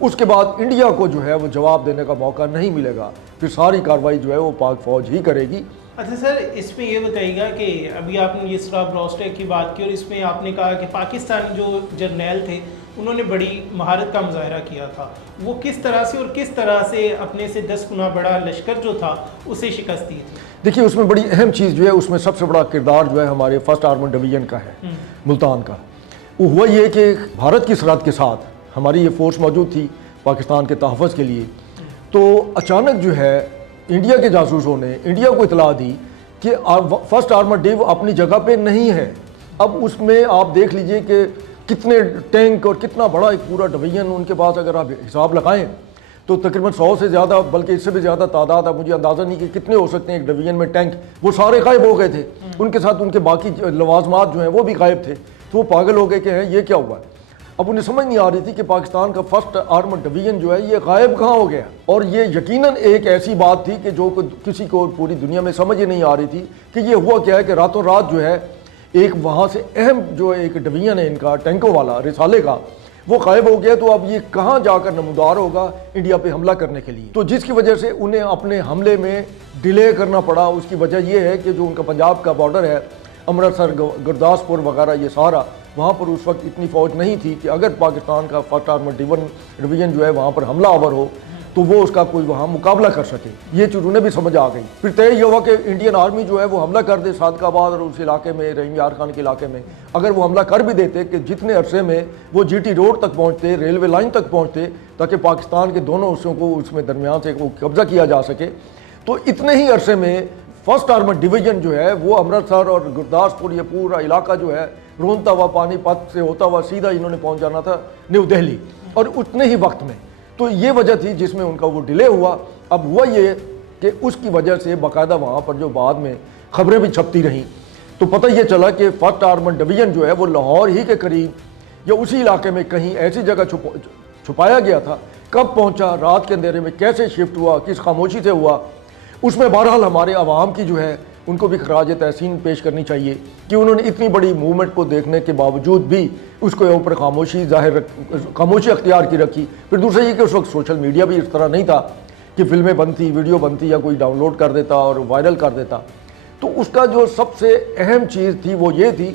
اس کے بعد انڈیا کو جو ہے وہ جواب دینے کا موقع نہیں ملے گا، پھر ساری کارروائی جو ہے وہ پاک فوج ہی کرے گی۔ اچھا سر، اس میں یہ بتائیے گا کہ ابھی آپ نے جس طرح براسٹیک کی بات کی اور اس میں آپ نے کہا کہ پاکستانی جو جرنیل تھے انہوں نے بڑی مہارت کا مظاہرہ کیا تھا، وہ کس طرح سے اور کس طرح سے اپنے سے 10 گنا بڑا لشکر جو تھا اسے شکست دی تھی؟ دیکھیے اس میں بڑی اہم چیز جو ہے، اس میں سب سے بڑا کردار جو ہے ہمارے فرسٹ آرمر ڈویژن کا ہے، ملتان کا۔ وہ ہوا یہ کہ بھارت کی سرحد کے ساتھ ہماری یہ فورس موجود تھی پاکستان کے تحفظ کے لیے، تو اچانک جو ہے انڈیا کے جاسوسوں نے انڈیا کو اطلاع دی کہ فرسٹ آرمر ڈیو اپنی جگہ پہ نہیں ہے۔ اب اس میں آپ دیکھ لیجئے کہ کتنے ٹینک اور کتنا بڑا ایک پورا ڈویژن ان کے پاس، اگر آپ حساب لگائیں تو تقریباً 100 سے زیادہ، بلکہ اس سے بھی زیادہ تعداد، اب مجھے اندازہ نہیں کہ کتنے ہو سکتے ہیں ایک ڈویژن میں ٹینک، وہ سارے غائب ہو گئے تھے، ان کے ساتھ ان کے باقی لوازمات جو ہیں وہ بھی غائب تھے، تو وہ پاگل ہو گئے کہ یہ کیا ہوا ہے۔ اب انہیں سمجھ نہیں آ رہی تھی کہ پاکستان کا فرسٹ آرمر ڈویژن جو ہے یہ غائب کہاں ہو گیا، اور یہ یقیناً ایک ایسی بات تھی کہ جو کسی کو پوری دنیا میں سمجھ ہی نہیں آ رہی تھی کہ یہ ہوا کیا ہے کہ راتوں رات جو ہے ایک وہاں سے اہم جو ایک ڈویژن ہے ان کا ٹینکوں والا رسالے کا، وہ غائب ہو گیا۔ تو اب یہ کہاں جا کر نمودار ہوگا انڈیا پہ حملہ کرنے کے لیے، تو جس کی وجہ سے انہیں اپنے حملے میں ڈیلے کرنا پڑا۔ اس کی وجہ یہ ہے کہ جو ان کا پنجاب کا بارڈر ہے، امرتسر، گرداسپور وغیرہ، یہ سارا وہاں پر اس وقت اتنی فوج نہیں تھی کہ اگر پاکستان کا فرسٹ آرمر ڈویژن جو ہے وہاں پر حملہ آور ہو تو وہ اس کا کوئی وہاں مقابلہ کر سکے۔ یہ چیز انہیں بھی سمجھ آ گئی۔ پھر طے یہ ہوا کہ انڈین آرمی جو ہے وہ حملہ کر دے صادق آباد اور اس علاقے میں، رحیم یار خان کے علاقے میں۔ اگر وہ حملہ کر بھی دیتے کہ جتنے عرصے میں وہ جی ٹی روڈ تک پہنچتے، ریلوے لائن تک پہنچتے، تاکہ پاکستان کے دونوں حصوں کو اس میں درمیان سے قبضہ کیا جا سکے، تو اتنے ہی عرصے میں فرسٹ آرمر ڈویژن جو ہے وہ امرتسر اور گرداسپور، یہ پورا علاقہ جو ہے رونتا ہوا پانی پت سے ہوتا ہوا سیدھا انہوں نے پہنچ جانا تھا نیو دہلی، اور اتنے ہی وقت میں۔ تو یہ وجہ تھی جس میں ان کا وہ ڈیلے ہوا۔ اب ہوا یہ کہ اس کی وجہ سے باقاعدہ وہاں پر جو بعد میں خبریں بھی چھپتی رہیں تو پتہ یہ چلا کہ فرسٹ آرمر ڈویژن جو ہے وہ لاہور ہی کے قریب یا اسی علاقے میں کہیں ایسی جگہ چھپایا گیا تھا۔ کب پہنچا، رات کے اندھیرے میں کیسے شفٹ ہوا، کس خاموشی سے ہوا، اس میں بہرحال ہمارے عوام کی جو ہے ان کو بھی خراج تحسین پیش کرنی چاہیے کہ انہوں نے اتنی بڑی موومنٹ کو دیکھنے کے باوجود بھی اس کو اوپر خاموشی اختیار کی رکھی۔ پھر دوسرا یہ کہ اس وقت سوشل میڈیا بھی اس طرح نہیں تھا کہ فلمیں بنتی، ویڈیو بنتی یا کوئی ڈاؤن لوڈ کر دیتا اور وائرل کر دیتا۔ تو اس کا جو سب سے اہم چیز تھی وہ یہ تھی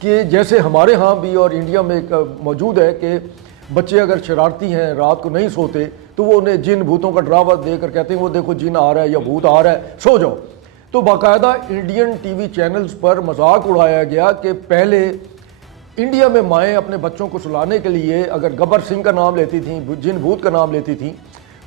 کہ جیسے ہمارے ہاں بھی اور انڈیا میں موجود ہے کہ بچے اگر شرارتی ہیں، رات کو نہیں سوتے، تو وہ انہیں جن بھوتوں کا ڈراوا دے کر کہتے ہیں وہ دیکھو جن آ رہا ہے یا بھوت آ رہا ہے، سو جاؤ۔ تو باقاعدہ انڈین ٹی وی چینلز پر مذاق اڑایا گیا کہ پہلے انڈیا میں مائیں اپنے بچوں کو سلانے کے لیے اگر گبر سنگھ کا نام لیتی تھیں، جن بھوت کا نام لیتی تھیں،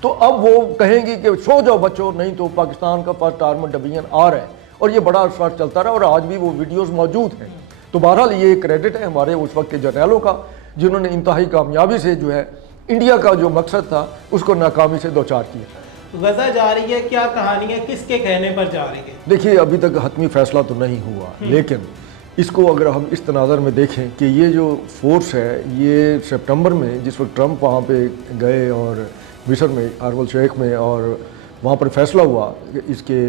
تو اب وہ کہیں گی کہ سو جاؤ بچوں، نہیں تو پاکستان کا فرسٹ آرمر ڈویژن آ رہا ہے۔ اور یہ بڑا عرصہ چلتا رہا اور آج بھی وہ ویڈیوز موجود ہیں۔ تو بہرحال یہ ایک کریڈٹ ہے ہمارے اس وقت کے جرنیلوں کا، جنہوں نے انتہائی کامیابی سے جو ہے انڈیا کا جو مقصد تھا اس کو ناکامی سے دوچار کیا۔ غزہ جا رہی ہے، کیا کہانی ہے، کس کے کہنے پر جا رہی ہے؟ دیکھیے ابھی تک حتمی فیصلہ تو نہیں ہوا، لیکن اس کو اگر ہم اس تناظر میں دیکھیں کہ یہ جو فورس ہے یہ سپٹمبر میں جس وقت ٹرمپ وہاں پہ گئے اور مصر میں شرم الشیخ میں، اور وہاں پر فیصلہ ہوا کہ اس کے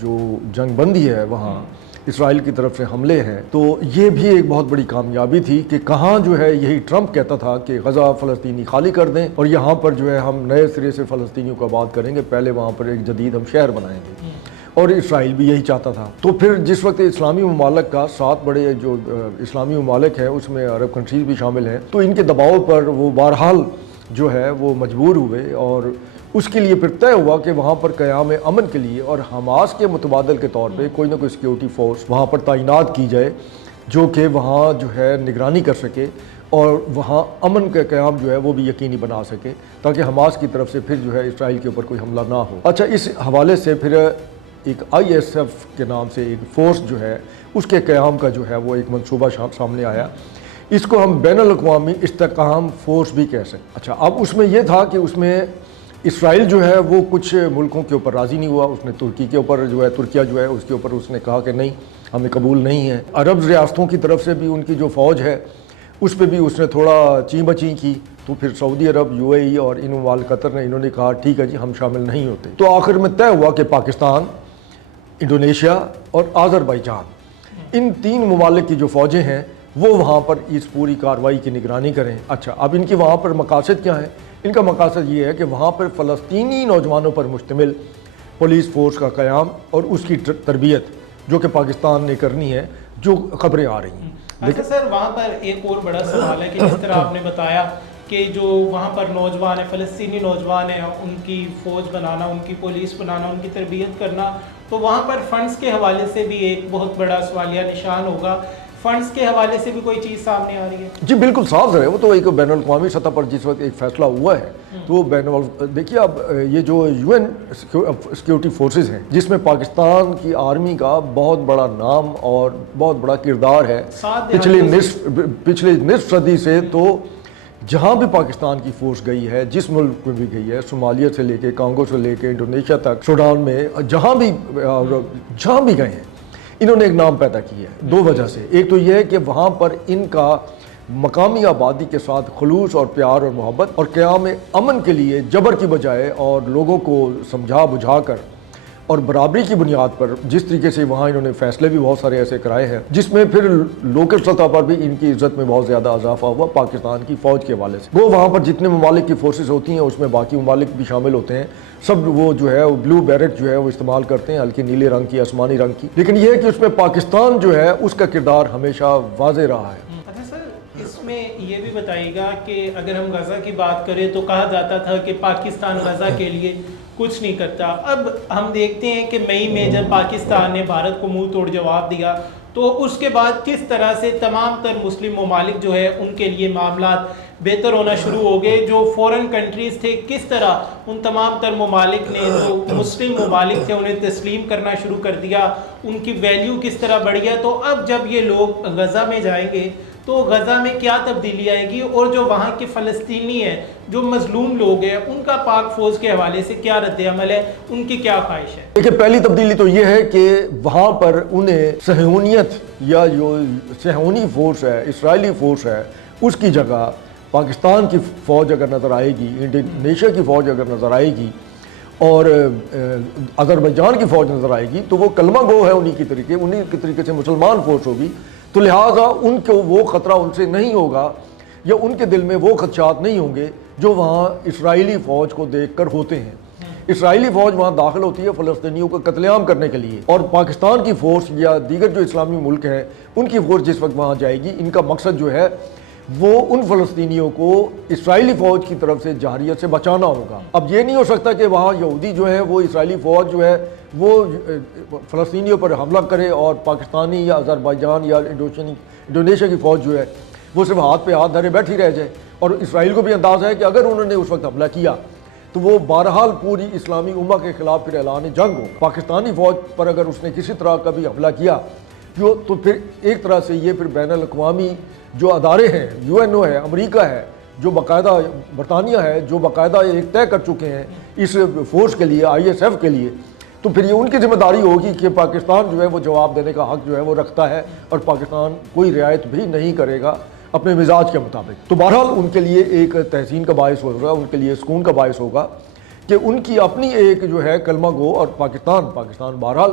جو جنگ بندی ہے وہاں اسرائیل کی طرف سے حملے ہیں، تو یہ بھی ایک بہت بڑی کامیابی تھی کہ کہاں جو ہے یہی ٹرمپ کہتا تھا کہ غزہ فلسطینی خالی کر دیں اور یہاں پر جو ہے ہم نئے سرے سے فلسطینیوں کو آباد کریں گے، پہلے وہاں پر ایک جدید ہم شہر بنائیں گے، اور اسرائیل بھی یہی چاہتا تھا۔ تو پھر جس وقت اسلامی ممالک کا 7 بڑے جو اسلامی ممالک ہیں اس میں عرب کنٹریز بھی شامل ہیں، تو ان کے دباؤ پر وہ بہرحال جو ہے وہ مجبور ہوئے، اور اس کے لیے پھر طے ہوا کہ وہاں پر قیام امن کے لیے اور حماس کے متبادل کے طور پہ کوئی نہ کوئی سیکیورٹی فورس وہاں پر تعینات کی جائے جو کہ وہاں جو ہے نگرانی کر سکے اور وہاں امن کا قیام جو ہے وہ بھی یقینی بنا سکے، تاکہ حماس کی طرف سے پھر جو ہے اسرائیل کے اوپر کوئی حملہ نہ ہو۔ اچھا، اس حوالے سے پھر ایک ISF کے نام سے ایک فورس جو ہے اس کے قیام کا جو ہے وہ ایک منصوبہ سامنے آیا، اس کو ہم بین الاقوامی استحکام فورس بھی کہہ سکتے۔ اچھا، اب اس میں یہ تھا کہ اس میں اسرائیل جو ہے وہ کچھ ملکوں کے اوپر راضی نہیں ہوا، اس نے ترکی کے اوپر جو ہے ترکیہ جو ہے اس کے اوپر اس نے کہا کہ نہیں، ہمیں قبول نہیں ہے۔ عرب ریاستوں کی طرف سے بھی ان کی جو فوج ہے اس پہ بھی اس نے تھوڑا چیں بچیں کی، تو پھر سعودی عرب، UAE اور ان ممالک قطر نے انہوں نے کہا ٹھیک ہے جی ہم شامل نہیں ہوتے۔ تو آخر میں طے ہوا کہ پاکستان، انڈونیشیا اور آذربائیجان، ان 3 ممالک کی جو فوجیں ہیں وہ وہاں پر اس پوری کارروائی کی نگرانی کریں۔ اچھا، اب ان کی وہاں پر مقاصد کیا ہیں؟ ان کا مقاصد یہ ہے کہ وہاں پر فلسطینی نوجوانوں پر مشتمل پولیس فورس کا قیام اور اس کی تربیت جو کہ پاکستان نے کرنی ہے، جو خبریں آ رہی ہیں۔ اچھا سر، وہاں پر ایک اور بڑا سوال ہے کہ جس طرح آپ نے بتایا کہ جو وہاں پر نوجوان ہیں، فلسطینی نوجوان ہیں، ان کی فوج بنانا، ان کی پولیس بنانا، ان کی تربیت کرنا، تو وہاں پر فنڈز کے حوالے سے بھی ایک بہت بڑا سوالیہ نشان ہوگا۔ فنڈز کے حوالے سے بھی کوئی چیز سامنے آ رہی ہے؟ جی بالکل صاف ہے، وہ تو ایک بین الاقوامی سطح پر جس وقت ایک فیصلہ ہوا ہے تو وہ دیکھیے اب یہ جو یو این سیکیورٹی فورسز ہیں جس میں پاکستان کی آرمی کا بہت بڑا نام اور بہت بڑا کردار ہے پچھلے نصف صدی سے، تو جہاں بھی پاکستان کی فورس گئی ہے، جس ملک میں بھی گئی ہے، صومالیہ سے لے کے کانگو سے لے کے انڈونیشیا تک، سوڈان میں، جہاں بھی گئے ہیں، انہوں نے ایک نام پیدا کیا ہے دو وجہ سے۔ ایک تو یہ ہے کہ وہاں پر ان کا مقامی آبادی کے ساتھ خلوص اور پیار اور محبت اور قیام امن کے لیے جبر کی بجائے اور لوگوں کو سمجھا بجھا کر اور برابری کی بنیاد پر جس طریقے سے وہاں انہوں نے فیصلے بھی بہت سارے ایسے کرائے ہیں جس میں پھر لوکل سطح پر بھی ان کی عزت میں بہت زیادہ اضافہ ہوا پاکستان کی فوج کے حوالے سے۔ وہ وہاں پر جتنے ممالک کی فورسز ہوتی ہیں اس میں باقی ممالک بھی شامل ہوتے ہیں، سب وہ جو ہے وہ بلو بیرٹ جو ہے وہ استعمال کرتے ہیں، ہلکی نیلے رنگ کی، آسمانی رنگ کی، لیکن یہ ہے کہ اس میں پاکستان جو ہے اس کا کردار ہمیشہ واضح رہا ہے۔ اچھا سر، اس میں یہ بھی بتائیے گا کہ اگر ہم غزہ کی بات کریں تو کہا جاتا تھا کہ پاکستان غزہ کے لیے کچھ نہیں کرتا۔ اب ہم دیکھتے ہیں کہ مئی میں جب پاکستان نے بھارت کو منہ توڑ جواب دیا تو اس کے بعد کس طرح سے تمام تر مسلم ممالک جو ہے ان کے لیے معاملات بہتر ہونا شروع ہو گئے۔ جو فورن کنٹریز تھے کس طرح ان تمام تر ممالک نے جو مسلم ممالک تھے انہیں تسلیم کرنا شروع کر دیا، ان کی ویلیو کس طرح بڑھ گیا۔ تو اب جب یہ لوگ غزہ میں جائیں گے تو غزہ میں کیا تبدیلی آئے گی، اور جو وہاں کے فلسطینی ہیں، جو مظلوم لوگ ہیں، ان کا پاک فوج کے حوالے سے کیا رد عمل ہے، ان کی کیا خواہش ہے؟ دیکھیں، پہلی تبدیلی تو یہ ہے کہ وہاں پر انہیں صہیونیت یا جو صہیونی فورس ہے، اسرائیلی فورس ہے، اس کی جگہ پاکستان کی فوج اگر نظر آئے گی، انڈونیشیا کی فوج اگر نظر آئے گی اور آذربائیجان کی فوج نظر آئے گی تو وہ کلمہ گو ہے انہی کے طریقے سے مسلمان فورس ہوگی، تو لہٰذا ان کو وہ خطرہ ان سے نہیں ہوگا یا ان کے دل میں وہ خدشات نہیں ہوں گے جو وہاں اسرائیلی فوج کو دیکھ کر ہوتے ہیں۔ اسرائیلی فوج وہاں داخل ہوتی ہے فلسطینیوں کو قتل عام کرنے کے لیے، اور پاکستان کی فورس یا دیگر جو اسلامی ملک ہیں ان کی فورس جس وقت وہاں جائے گی، ان کا مقصد جو ہے وہ ان فلسطینیوں کو اسرائیلی فوج کی طرف سے جارحیت سے بچانا ہوگا۔ اب یہ نہیں ہو سکتا کہ وہاں یہودی جو ہے وہ اسرائیلی فوج جو ہے وہ فلسطینیوں پر حملہ کرے اور پاکستانی یا آذربائیجان یا انڈونیشیا کی فوج جو ہے وہ صرف ہاتھ پہ ہاتھ دھرے بیٹھی رہ جائے۔ اور اسرائیل کو بھی اندازہ ہے کہ اگر انہوں نے اس وقت حملہ کیا تو وہ بہرحال پوری اسلامی امہ کے خلاف پھر اعلان جنگ ہو۔ پاکستانی فوج پر اگر اس نے کسی طرح کا بھی حملہ کیا تو پھر ایک طرح سے یہ پھر بین الاقوامی جو ادارے ہیں، یو این او ہے، امریکہ ہے، جو باقاعدہ برطانیہ ہے، جو باقاعدہ ایک طے کر چکے ہیں اس فورس کے لیے، آئی ایس ایف کے لیے، تو پھر یہ ان کی ذمہ داری ہوگی کہ پاکستان جو ہے وہ جواب دینے کا حق جو ہے وہ رکھتا ہے، اور پاکستان کوئی رعایت بھی نہیں کرے گا اپنے مزاج کے مطابق۔ تو بہرحال ان کے لیے ایک تحسین کا باعث ہوگا، ان کے لیے سکون کا باعث ہوگا کہ ان کی اپنی ایک جو ہے کلمہ گو، اور پاکستان بہرحال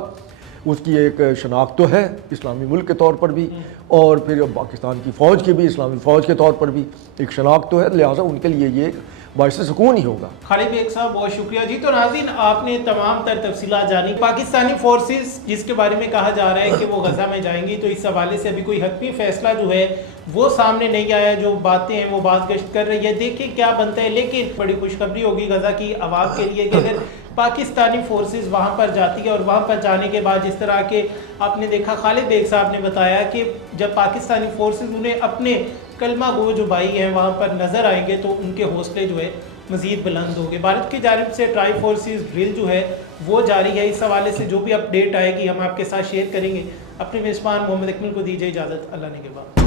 اس کی ایک شناخت تو ہے اسلامی ملک کے طور پر بھی، اور پھر پاکستان کی فوج کی بھی اسلامی فوج کے طور پر بھی ایک شناخت تو ہے، لہٰذا ان کے لیے یہ ایک باعث سکون ہی ہوگا۔ خالد بیگ صاحب بہت شکریہ جی۔ تو ناظرین، آپ نے تمام تر تفصیلات جانی۔ پاکستانی فورسز جس کے بارے میں کہا جا رہا ہے کہ وہ غزہ میں جائیں گی، تو اس حوالے سے ابھی کوئی حتمی فیصلہ جو ہے وہ سامنے نہیں آیا، جو باتیں ہیں وہ بات گشت کر رہی ہے، دیکھیں کیا بنتا ہے۔ لیکن بڑی خوشخبری ہوگی غزہ کی عوام کے لیے کہ اگر پاکستانی فورسز وہاں پر جاتی ہے، اور وہاں پر جانے کے بعد جس طرح کے آپ نے دیکھا، خالد بیگ صاحب نے بتایا کہ جب پاکستانی فورسز انہیں اپنے کلمہ گو جو بھائی ہیں وہاں پر نظر آئیں گے تو ان کے حوصلے جو ہے مزید بلند ہو گئے۔ بھارت کی جانب سے ٹرائی فورسز ڈرل جو ہے وہ جاری ہے۔ اس حوالے سے جو بھی اپڈیٹ آئے گی ہم آپ کے ساتھ شیئر کریں گے۔ اپنے میزبان محمد اکمل کو دیجیے اجازت، اللہ نے کے بعد۔